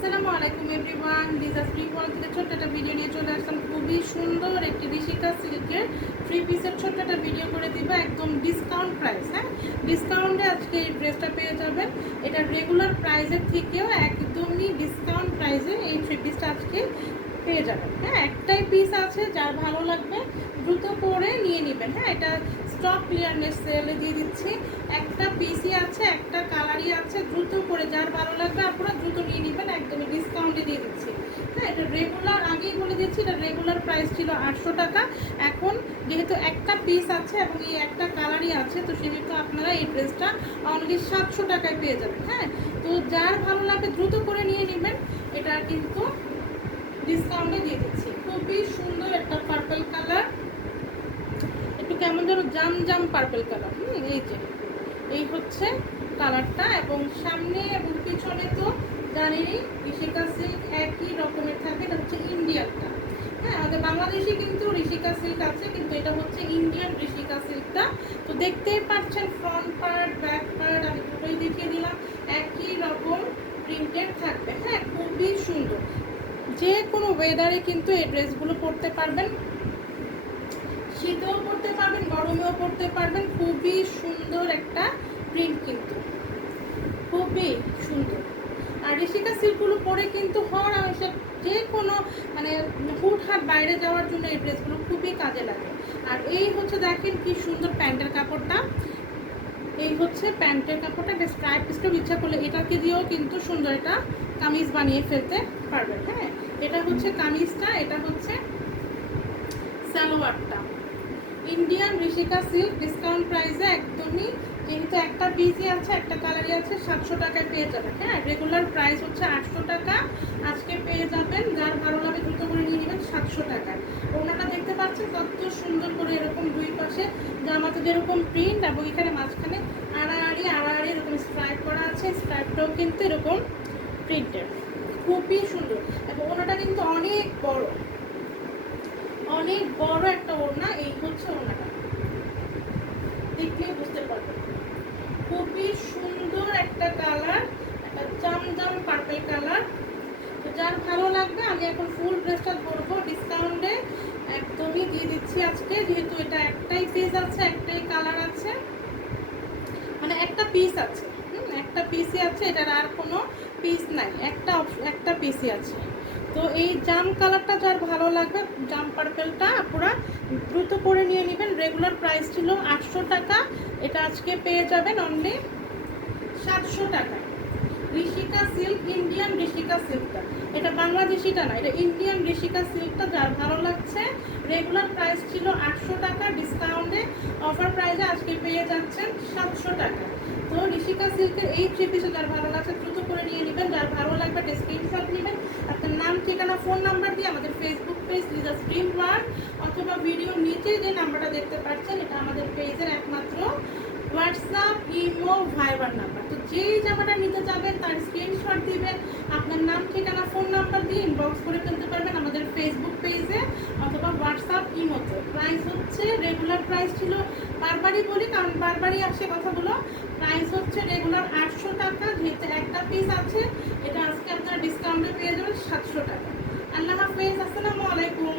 আসসালামু আলাইকুম everyone, Liza free world থেকে ছোট্ট একটা ভিডিও নিয়ে চলে আসলাম। খুবই সুন্দর একটি ঋষিকা সিল্কের থ্রি পিসের ছোট্ট একটা ভিডিও করে দিব, একদম ডিসকাউন্ট প্রাইস। হ্যাঁ, ডিসকাউন্টে আজকে এই ড্রেসটা পেয়ে যাবেন। এটা রেগুলার প্রাইসের থেকেও একদমই ডিসকাউন্ট প্রাইসে এই থ্রি পিসটা আজকে পেয়ে যাবেন। হ্যাঁ, একটাই পিস আছে, যার ভালো লাগবে দ্রুত করে নিয়ে নেবেন। হ্যাঁ, এটা স্টক ক্লিয়ারনেস সেলে দিয়ে দিচ্ছি। একটা পিসই আছে, একটা কালারই আছে, দ্রুত করে যার ভালো লাগবে আপনারা দ্রুত নিয়ে নেবেন, একদমই ডিসকাউন্টে দিয়ে দিচ্ছি। হ্যাঁ, এটা রেগুলার আগেই বলে দিচ্ছি, এটা রেগুলার প্রাইস ছিল 800 টাকা। এখন যেহেতু একটা পিস আছে এবং এই একটা কালারই আছে, তো সেহেতু আপনারা এই ড্রেসটা অনলি 700 টাকায় পেয়ে যাবেন। হ্যাঁ, তো যার ভালো লাগবে দ্রুত করে নিয়ে নেবেন, এটা কিন্তু ডিসকাউন্টে দিয়ে দিচ্ছি। খুবই সুন্দর একটা পার্পল কালার, একটু কেমন যেন জাম জাম পার্পল কালার। এই যে এই হচ্ছে কালারটা, এবং সামনে এবং পিছনে তো জানেনই ঋষিকা সিল্ক একই রকমের থাকে। এটা হচ্ছে ইন্ডিয়ানটা। হ্যাঁ, আমাদের বাংলাদেশে কিন্তু ঋষিকা সিল্ক আছে, কিন্তু এটা হচ্ছে ইন্ডিয়ান ঋষিকা সিল্কটা। তো দেখতেই পাচ্ছেন ফ্রন্ট পার্ট ব্যাক পার্ট আমি দুটোই দেখিয়ে দিলাম, একই রকম প্রিন্টেড থাকবে। হ্যাঁ, খুবই সুন্দর, যে কোনো ওয়েদারে কিন্তু এই ড্রেসগুলো পরতে পারবেন, শীতেও পরতে পারবেন, গরমেও পরতে পারবেন। খুবই সুন্দর একটা প্রিন্ট, কিন্তু খুবই সুন্দর। আর ঋষিকা সিল্কগুলো পরে কিন্তু হর হামেশা যে কোনো মানে হুটহাট বাইরে যাওয়ার জন্য এই ড্রেসগুলো খুবই কাজে লাগে। আর এই হচ্ছে দেখেন কি সুন্দর প্যান্টের কাপড়টা, এই হচ্ছে প্যান্টের কাপড়টা। বেশ স্ট্রাইপ স্টোভ ইচ্ছা করলে এটাকে দিয়েও কিন্তু সুন্দর একটা কামিজ বানিয়ে ফেলতে পারবেন। হ্যাঁ, এটা হচ্ছে কামিজটা, এটা হচ্ছে সালোয়ারটা। ইন্ডিয়ান ঋষিকা সিল্ক ডিসকাউন্ট প্রাইসে একদমই, যেহেতু একটা পিসই আছে, একটা কালারই আছে, 700 টাকায় পেয়ে যাবেন। হ্যাঁ, রেগুলার প্রাইস হচ্ছে 800 টাকা, আজকে পেয়ে যাবেন। যার ভালো লাগে দ্রুত করে নিয়ে নেবেন 700 টাকায়। ওনাটা দেখতে পাচ্ছেন কত সুন্দর করে এরকম দুই পাশে জামাতে যেরকম প্রিন্ট, এবং এখানে মাঝখানে আড়াআড়ি এরকম স্ট্রাইপ করা আছে। স্ট্রাইপটাও কিন্তু এরকম প্রিন্টের, খুবই সুন্দর। এবং ওনাটা কিন্তু অনেক বড়, অনেক বড় একটা ওড়না। এই হচ্ছে ওড়নাটা, দেখলেই বুঝতে পারবেন। খুবই সুন্দর একটা কালার, একটা জাম পার্পল কালার। তো যার ভালো লাগবে, আমি এখন ফুল ড্রেসটা ধরবো ডিসকাউন্টে, একদমই দিয়ে দিচ্ছি আজকে। যেহেতু এটা একটাই পিস আছে, একটাই কালার আছে, মানে একটা পিস আছে, একটা পিসই আছে, এটার আর কোনো পিস নাই, একটা পিসই আছে। তো এই জাম কালারটা যার ভালো লাগবে, জাম পার্পেলটা আপনারা দ্রুত করে নিয়ে নেবেন। রেগুলার প্রাইস ছিল 800 টাকা, এটা আজকে পেয়ে যাবেন অনলি 700 টাকা। ঋষিকা সিল্ক, ইন্ডিয়ান ঋষিকা সিল্কটা, এটা বাংলাদেশিটা না, এটা ইন্ডিয়ান ঋষিকা সিল্কটা। যার ভালো লাগছে, রেগুলার প্রাইস ছিল 800 টাকা, ডিসকাউন্টে অফার প্রাইসে আজকে পেয়ে যাচ্ছেন 700 টাকা। তো ঋষিকা সিল্কের এই থ্রি পিসে যার ভালো লাগছে দ্রুত করে নিয়ে নেবেন। যার ভালো লাগবে একটা স্ক্রিনশট নেবেন, আপনার নাম ঠিকানা ফোন নাম্বার দিয়ে আমাদের Facebook page Liza stream world, অথবা ভিডিওর নিচে যে নাম্বারটা দেখতে পাচ্ছেন, এটা আমাদের পেজের একমাত্র হোয়াটসঅ্যাপ, ইমো, ভাইবার নাম্বার। তো যেই জামাটা নিতে যাবেন তার স্ক্রিনশট দিবেন, আপনার নাম ঠিকানা ফোন নাম্বার দিয়ে ইনবক্স করে ফেলতে পারবেন আমাদের ফেসবুক পেজে অথবা হোয়াটসঅ্যাপ, ইমোতে। প্রাইস হচ্ছে রেগুলার প্রাইস ছিল, বারবারই বলি কারণ বারবারই আসে কথাগুলো, প্রাইস হচ্ছে রেগুলার 800 টাকা। যেহেতু একটা পিস আছে, এটা আজকে আপনারা ডিসকাউন্টে পেয়ে যাবেন 700 টাকা। আল্লাহ হাফেজ, আসসালামু আলাইকুম।